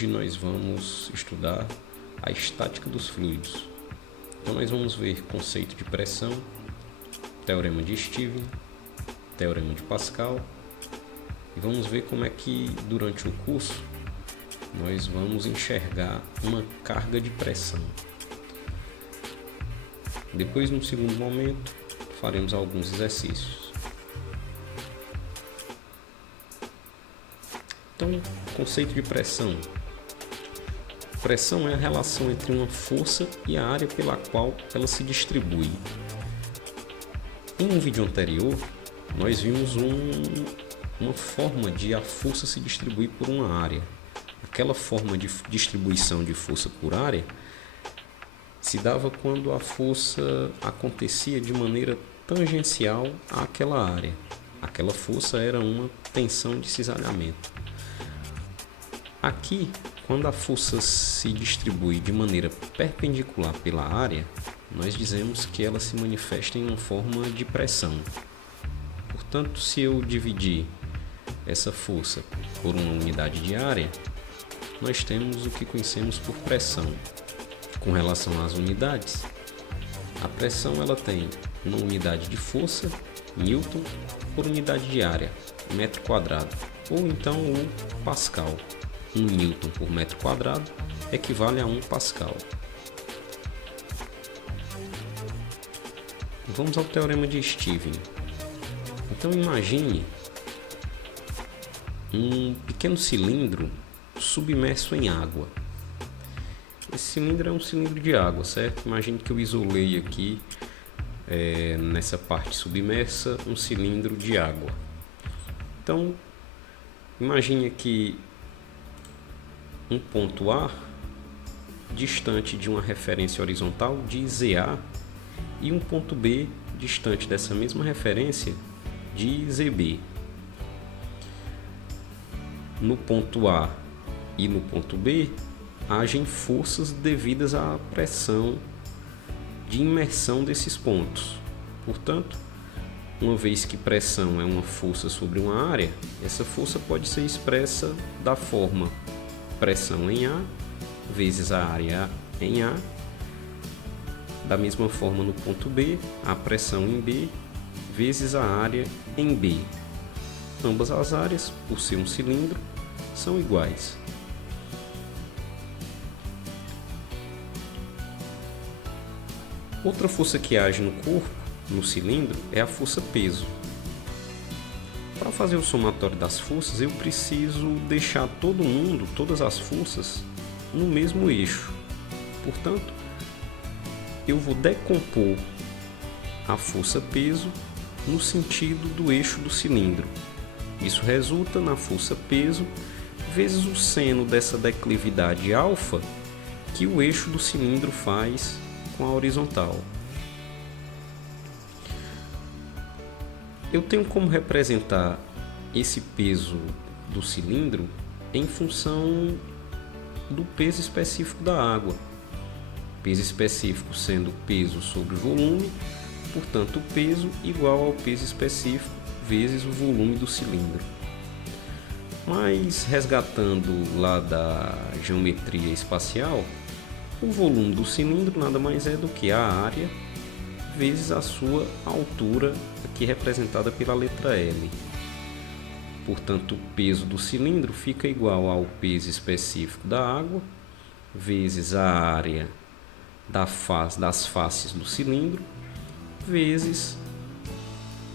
Hoje nós vamos estudar a estática dos fluidos. Então nós vamos ver conceito de pressão, teorema de Stevens, teorema de Pascal, e vamos ver como é que durante o curso nós vamos enxergar uma carga de pressão. Depois, num segundo momento, faremos alguns exercícios. Então, conceito de pressão. Pressão é a relação entre uma força e a área pela qual ela se distribui. Em um vídeo anterior, nós vimos uma forma de a força se distribuir por uma área. Aquela forma de distribuição de força por área se dava quando a força acontecia de maneira tangencial àquela área. Aquela força era uma tensão de cisalhamento. Aqui, quando a força se distribui de maneira perpendicular pela área, nós dizemos que ela se manifesta em uma forma de pressão. Portanto, se eu dividir essa força por uma unidade de área, nós temos o que conhecemos por pressão. Com relação às unidades, a pressão ela tem uma unidade de força, Newton, por unidade de área, metro quadrado, ou então o Pascal. 1 Newton por metro quadrado equivale a 1 Pascal. Vamos ao teorema de Stevens. Então imagine um pequeno cilindro submerso em água. Esse cilindro é um cilindro de água, certo? Imagine que eu isolei aqui, nessa parte submersa, um cilindro de água. Então, imagine aqui um ponto A distante de uma referência horizontal de ZA e um ponto B distante dessa mesma referência de ZB. No ponto A e no ponto B agem forças devidas à pressão de imersão desses pontos. Portanto, uma vez que pressão é uma força sobre uma área, essa força pode ser expressa da forma pressão em A vezes a área em A. Da mesma forma, no ponto B, a pressão em B vezes a área em B. Ambas as áreas, por ser um cilindro, são iguais. Outra força que age no corpo, no cilindro, é a força peso. Para fazer o somatório das forças, eu preciso deixar todo mundo, todas as forças, no mesmo eixo. Portanto, eu vou decompor a força peso no sentido do eixo do cilindro. Isso resulta na força peso vezes o seno dessa declividade alfa que o eixo do cilindro faz com a horizontal. Eu tenho como representar esse peso do cilindro em função do peso específico da água. Peso específico sendo peso sobre volume, portanto, o peso igual ao peso específico vezes o volume do cilindro. Mas, resgatando lá da geometria espacial, o volume do cilindro nada mais é do que a área vezes a sua altura, aqui representada pela letra L. Portanto, o peso do cilindro fica igual ao peso específico da água vezes a área das faces do cilindro vezes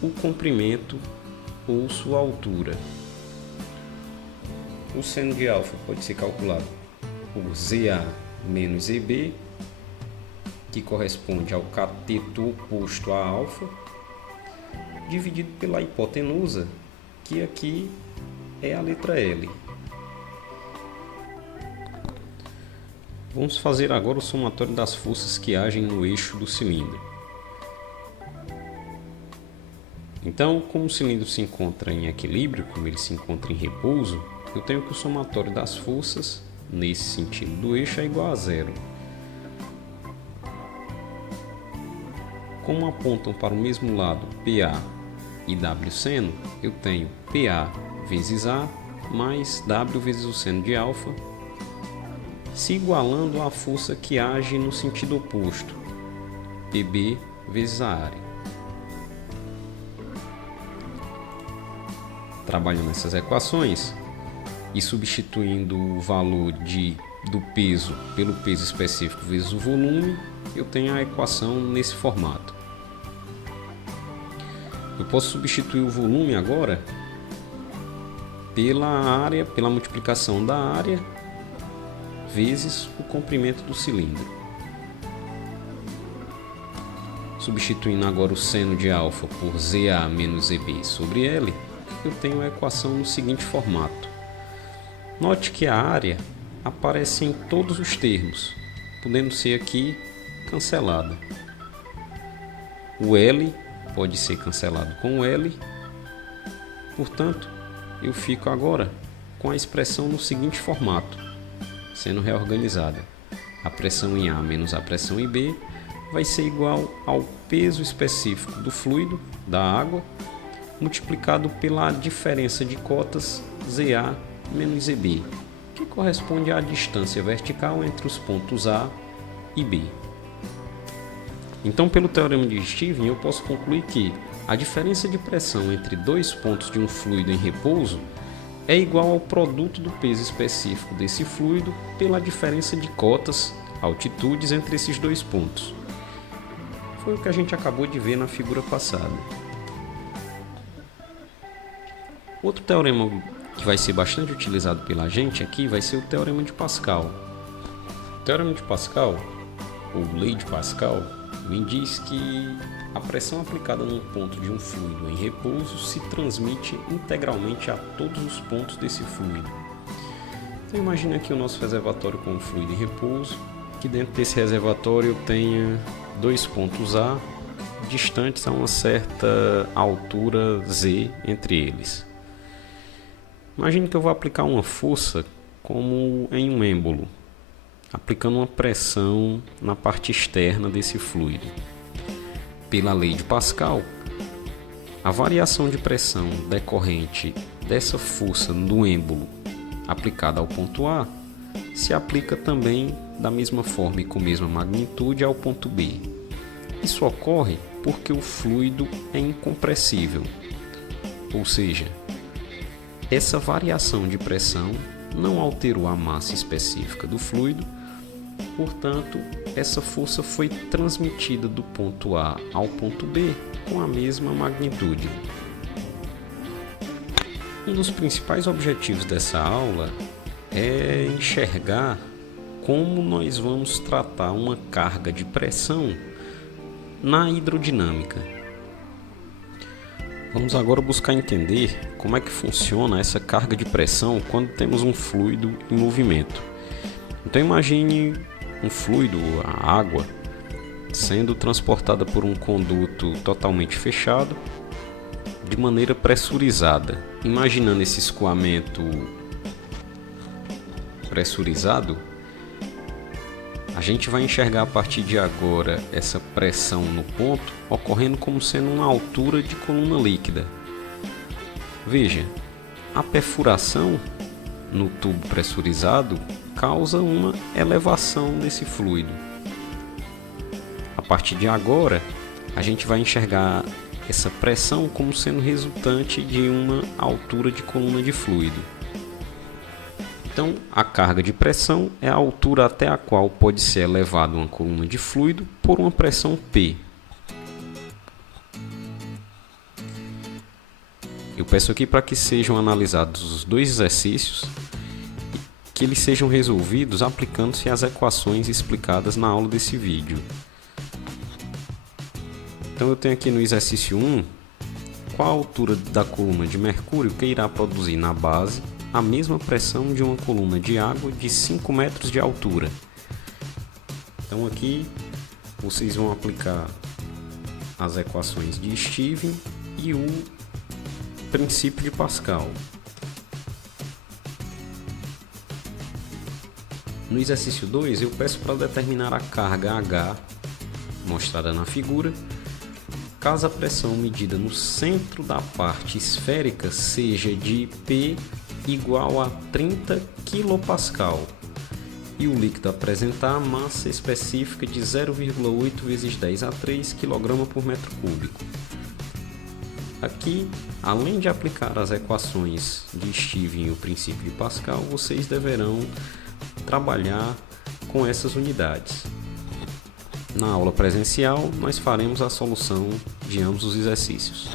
o comprimento ou sua altura. O seno de alfa pode ser calculado por ZA menos ZB, que corresponde ao cateto oposto a alfa, dividido pela hipotenusa, que aqui é a letra L. Vamos fazer agora o somatório das forças que agem no eixo do cilindro. Então, como o cilindro se encontra em equilíbrio, como ele se encontra em repouso, eu tenho que o somatório das forças, nesse sentido do eixo, é igual a zero. Como apontam para o mesmo lado PA e W seno, eu tenho PA vezes A mais W vezes o seno de alfa se igualando à força que age no sentido oposto, PB vezes a área. Trabalhando essas equações e substituindo o valor do peso pelo peso específico vezes o volume, eu tenho a equação nesse formato. Eu posso substituir o volume agora pela área, pela multiplicação da área vezes o comprimento do cilindro. Substituindo agora o seno de alfa por ZA menos ZB sobre L, eu tenho a equação no seguinte formato. Note que a área aparece em todos os termos, podendo ser aqui cancelada. O L pode ser cancelado com o L, portanto, eu fico agora com a expressão no seguinte formato, sendo reorganizada. A pressão em A menos a pressão em B vai ser igual ao peso específico do fluido, da água, multiplicado pela diferença de cotas ZA menos ZB, que corresponde à distância vertical entre os pontos A e B. Então, pelo teorema de Stevens, eu posso concluir que a diferença de pressão entre dois pontos de um fluido em repouso é igual ao produto do peso específico desse fluido pela diferença de cotas, altitudes entre esses dois pontos. Foi o que a gente acabou de ver na figura passada. Outro teorema que vai ser bastante utilizado pela gente aqui vai ser o teorema de Pascal. O teorema de Pascal, ou lei de Pascal, me diz que a pressão aplicada num ponto de um fluido em repouso se transmite integralmente a todos os pontos desse fluido. Então imagine aqui o nosso reservatório com um fluido em repouso, que dentro desse reservatório tenha dois pontos A, distantes a uma certa altura Z entre eles. Imagine que eu vou aplicar uma força como em um êmbolo, aplicando uma pressão na parte externa desse fluido. Pela lei de Pascal, a variação de pressão decorrente dessa força no êmbolo aplicada ao ponto A se aplica também da mesma forma e com a mesma magnitude ao ponto B. Isso ocorre porque o fluido é incompressível, ou seja, essa variação de pressão não alterou a massa específica do fluido, portanto, essa força foi transmitida do ponto A ao ponto B com a mesma magnitude. Um dos principais objetivos dessa aula é enxergar como nós vamos tratar uma carga de pressão na hidrodinâmica. Vamos agora buscar entender como é que funciona essa carga de pressão quando temos um fluido em movimento. Então imagine um fluido, a água, sendo transportada por um conduto totalmente fechado, de maneira pressurizada. Imaginando esse escoamento pressurizado, a gente vai enxergar a partir de agora essa pressão no ponto ocorrendo como sendo uma altura de coluna líquida. Veja, a perfuração no tubo pressurizado causa uma elevação nesse fluido. A partir de agora, a gente vai enxergar essa pressão como sendo resultante de uma altura de coluna de fluido. Então, a carga de pressão é a altura até a qual pode ser elevada uma coluna de fluido por uma pressão P. Eu peço aqui para que sejam analisados os dois exercícios e que eles sejam resolvidos aplicando-se às equações explicadas na aula desse vídeo. Então eu tenho aqui no exercício 1 qual a altura da coluna de mercúrio que irá produzir na base a mesma pressão de uma coluna de água de 5 metros de altura. Então aqui vocês vão aplicar as equações de Stevens e o princípio de Pascal. No exercício 2 eu peço para determinar a carga H, mostrada na figura, caso a pressão medida no centro da parte esférica seja de P igual a 30 kPa e o líquido apresentar massa específica de 0,8 vezes 10 a 3 kg por metro cúbico. Aqui, além de aplicar as equações de Stevin e o princípio de Pascal, vocês deverão trabalhar com essas unidades. Na aula presencial, nós faremos a solução de ambos os exercícios.